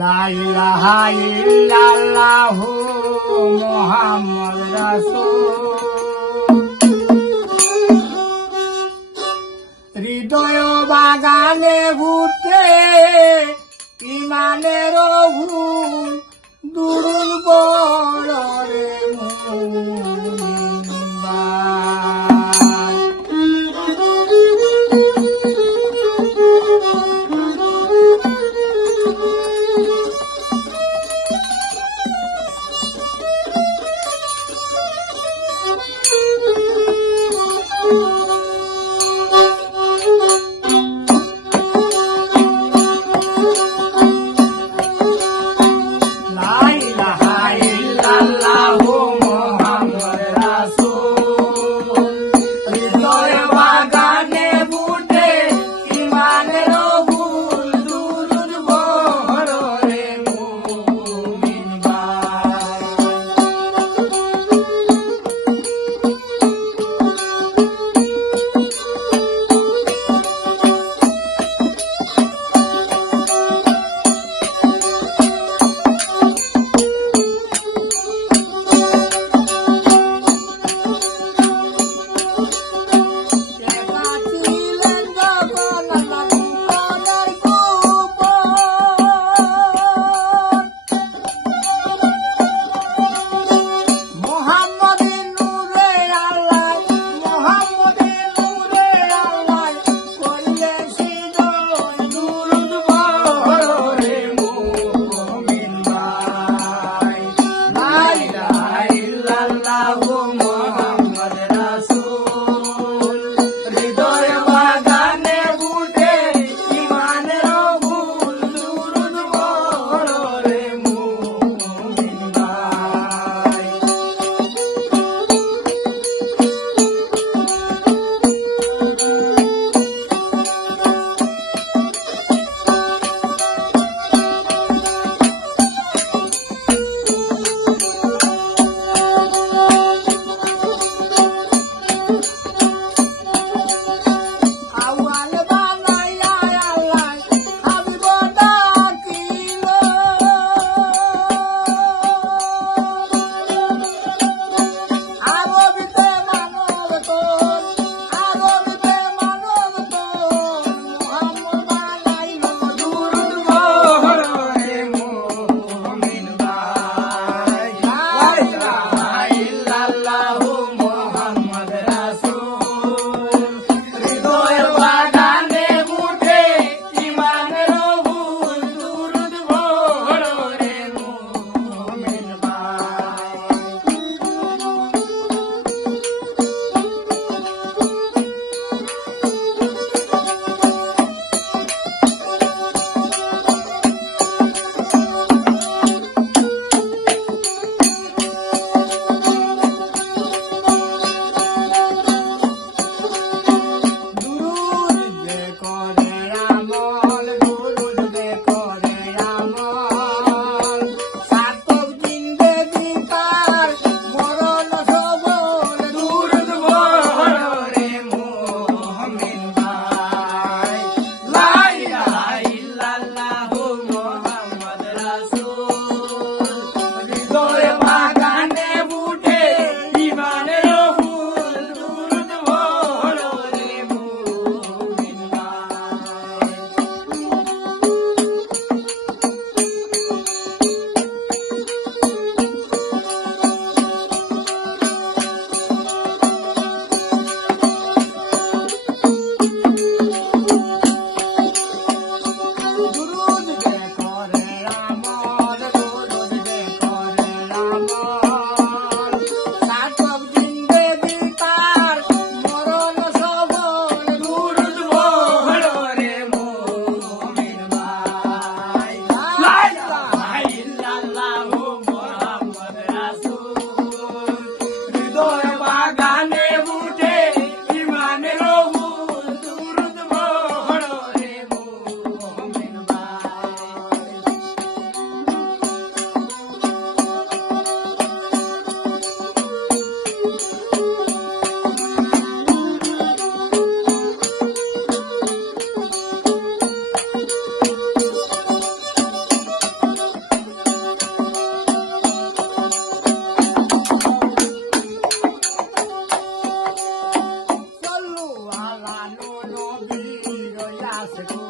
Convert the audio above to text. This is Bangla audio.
লাইলাহা ইল্লাল্লাহু মুহাম্মদ রাসূল। হৃদয় বাগানে ঘুরতে ইমানের ঘুম দুরুল বড় রে oh. Gracias.